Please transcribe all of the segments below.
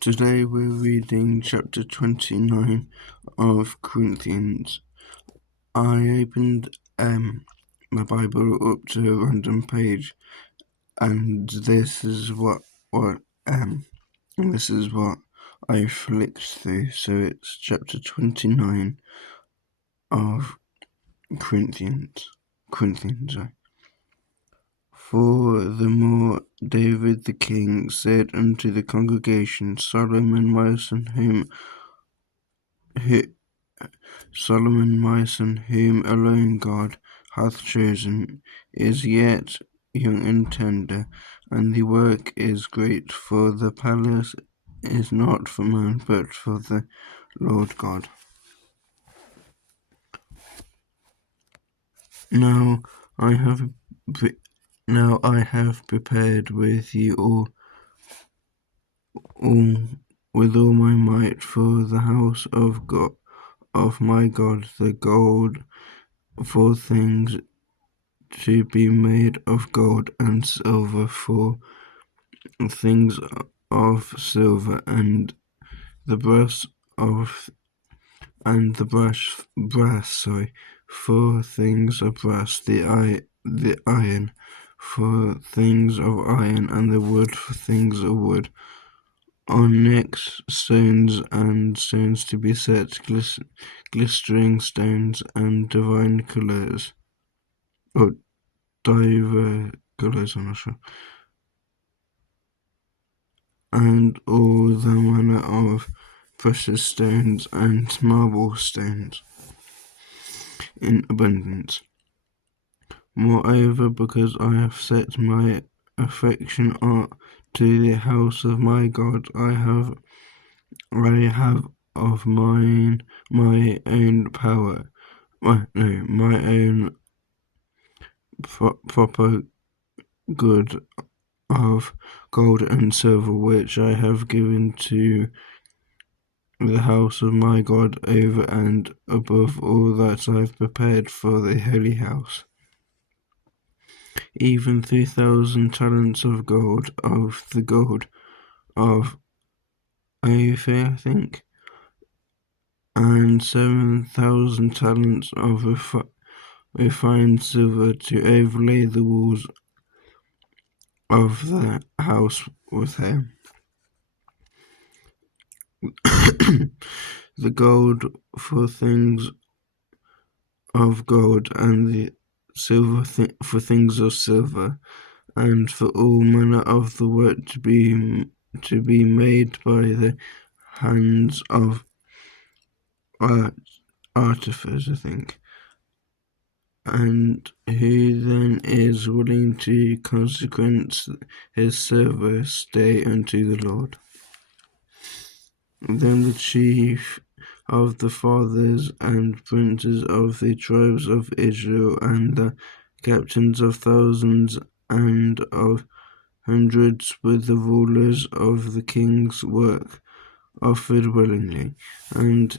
Today we're reading chapter 29 of Corinthians. I opened my Bible up to a random page, and this is what I flicked through. So it's chapter 29 of Corinthians. Furthermore, David the king said unto the congregation, Solomon my son, whom alone God hath chosen, is yet young and tender, and the work is great, for the palace is not for man, but for the Lord God. Now I have prepared with you all with all my might for the house of God, of my God, the gold for things to be made of gold, and silver for things of silver, and the brass for things of brass, the iron for things of iron, and the wood for things of wood, onyx stones and stones to be set, glistering stones and divine colours, or diverse colours, I'm not sure, and all the manner of precious stones and marble stones in abundance. Moreover, because I have set my affection to the house of my God, I have of my own power, my own proper good of gold and silver, which I have given to the house of my God over and above all that I have prepared for the holy house. Even 3,000 talents of gold, of the gold of Ophir, I think, and 7,000 talents of refined silver to overlay the walls of the house with him. The gold for things of gold, and the silver for things of silver, and for all manner of the work to be made by the hands of artificers, I think. And who then is willing to consecrate his service day unto the Lord? Then the chief of the fathers and princes of the tribes of Israel, and the captains of thousands and of hundreds, with the rulers of the king's work, offered willingly, and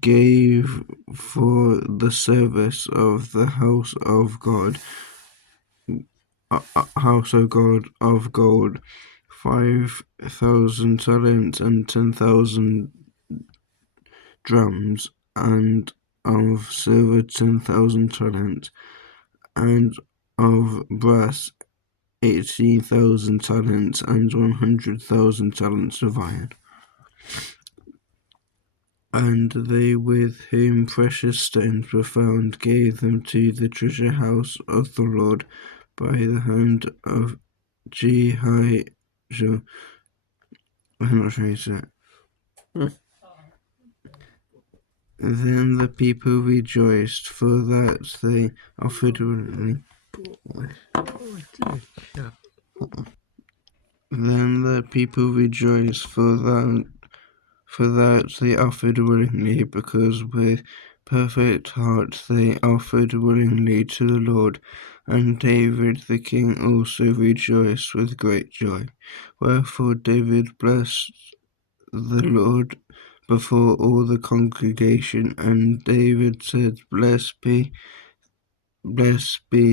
gave for the service of the house of God of gold 5,000 talents, and 10,000 drams, and of silver 10,000 talents, and of brass 18,000 talents, and 100,000 talents of iron. And they with whom precious stones were found gave them to the treasure house of the Lord by the hand of Jehiel. I'm not sure you say it. Then the people rejoiced, for that they offered willingly. Then the people rejoiced, for that they offered willingly, because with perfect heart they offered willingly to the Lord. And David the king also rejoiced with great joy. Wherefore David blessed the Lord before all the congregation, and David said, Blessed be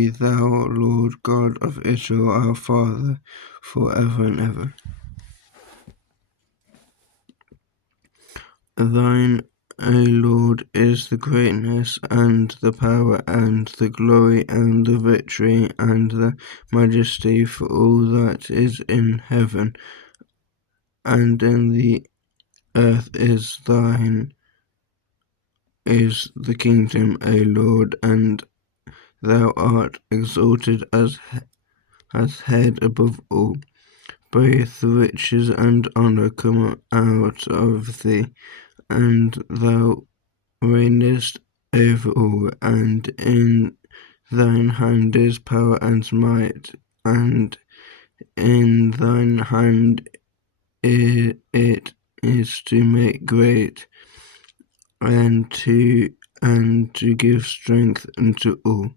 thou, Lord God of Israel, our Father, for ever and ever. Thine, O Lord, is the greatness, and the power, and the glory, and the victory, and the majesty, for all that is in heaven and in the earth is thine, is the kingdom, O Lord, and thou art exalted as head above all. Both riches and honour come out of thee, and thou reignest over all, and in thine hand is power and might, and in thine hand it is to make great, and to give strength unto all.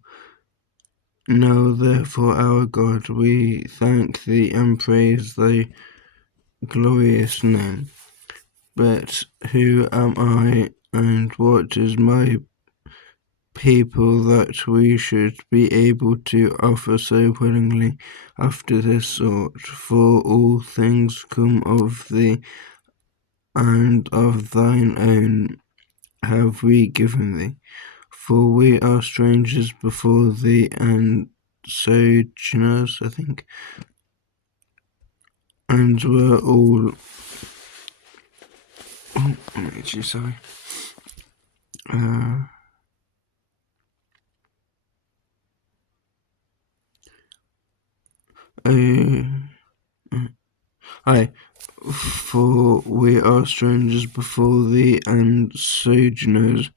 Now therefore, our God, we thank thee and praise thy glorious name. But who am I, and what is my people, that we should be able to offer so willingly after this sort? For all things come of thee, and of thine own have we given thee. For we are strangers before thee, and sojourners, I think, and were all. Oh, I'm actually sorry. Aye, for we are strangers before thee, and sojourners,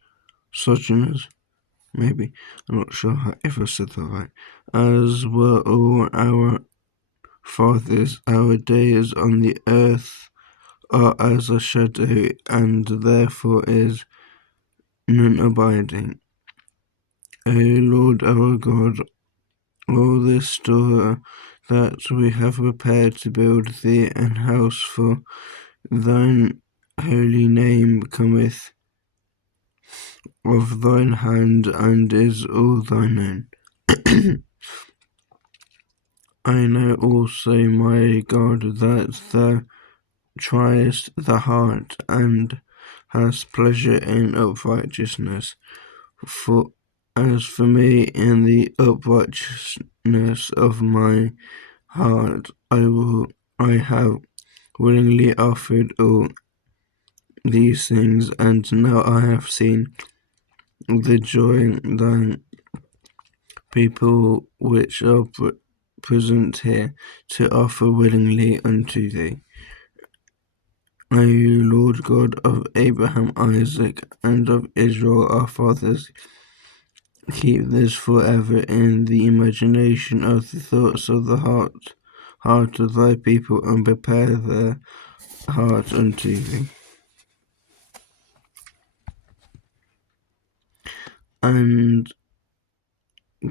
maybe, I'm not sure if I said that right, as were all our fathers. Our days on the earth are as a shadow, and therefore is none abiding. O Lord our God, all this store that we have prepared to build thee an house for thine holy name cometh of thine hand, and is all thine own. I know also, my God, that thou triest the heart, and hast pleasure in uprightness. For as for me, in the uprightness of my heart, I have willingly offered all these things, and now I have seen the joy thine people which are present here, to offer willingly unto thee. O Lord God of Abraham, Isaac, and of Israel our fathers, keep this forever in the imagination of the thoughts of the heart of thy people, and prepare their heart unto thee. And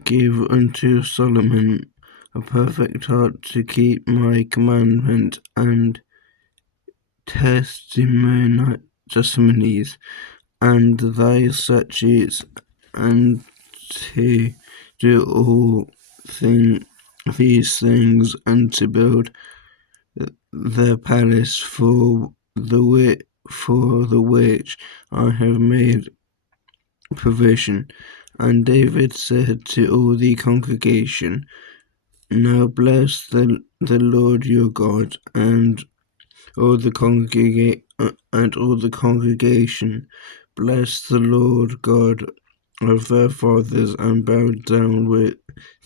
give unto Solomon a perfect heart to keep my commandment and testimonies and thy statutes, and to do all these things, and to build the palace for the which I have made provision. And David said to all the congregation, now bless the Lord your God. And all the congregation blessed the Lord God of their fathers, and bowed down with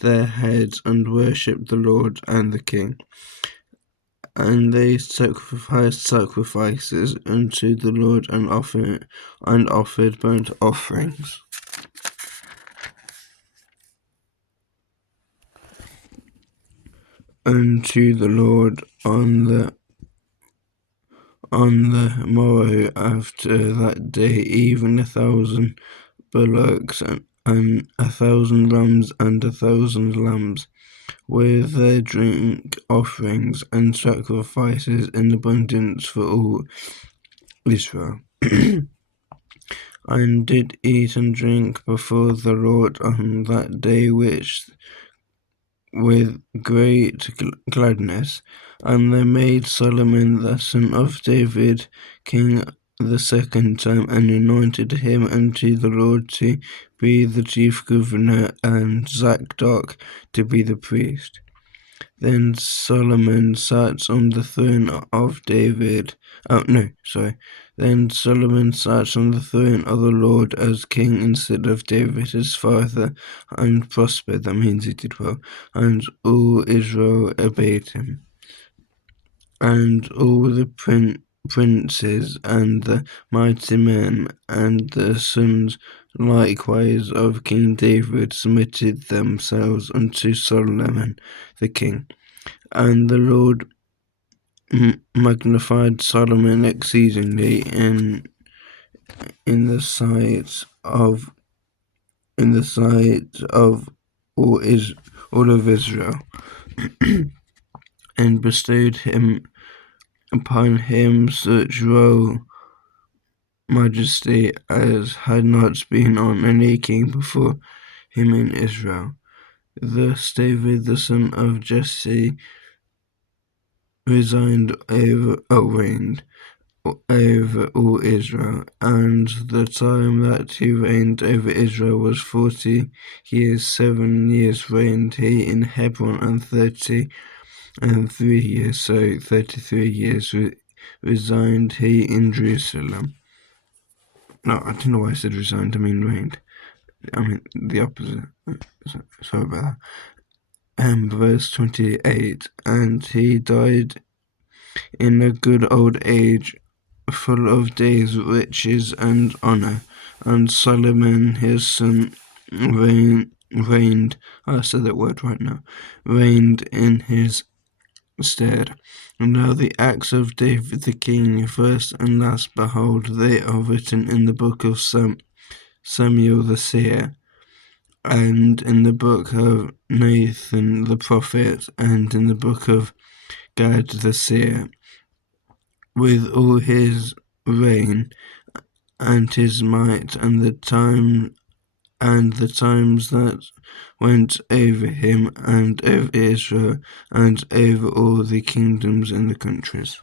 their heads, and worshipped the Lord and the King. And they sacrificed sacrifices unto the Lord, and offered burnt offerings unto the Lord on the morrow after that day, even 1,000 bullocks, and 1,000 rams, and 1,000 lambs, with their drink offerings and sacrifices in abundance for all Israel. And did eat and drink before the Lord on that day, which with great gladness. And they made Solomon the son of David king the second time, and anointed him unto the Lord to be the chief governor, and Zadok to be the priest. Then Solomon sat on the throne of David. Then Solomon sat on the throne of the Lord as king instead of David his father, and prospered. That means he did well. And all Israel obeyed him. And all the princes and the mighty men and the sons likewise of King David submitted themselves unto Solomon the king. And the Lord magnified Solomon exceedingly in the sight of all of Israel, and bestowed upon him such royal majesty as had not been on any king before him in Israel. Thus David the son of Jesse reigned over all Israel, and the time that he reigned over Israel was 40 years. 7 years reigned he in Hebron, and 3 years, so 33 years resigned he in Jerusalem. No, I don't know why I said resigned, I mean reigned. I mean the opposite. Sorry about that. Verse 28, and he died in a good old age, full of days, riches, and honor. And Solomon his son reigned, I said that word right now, reigned in his stead. And now the acts of David the king, first and last, behold, they are written in the book of Samuel the seer, and in the book of Nathan the prophet, and in the book of Gad the seer, with all his reign and his might, and the times that went over him, and over Israel, and over all the kingdoms in the countries.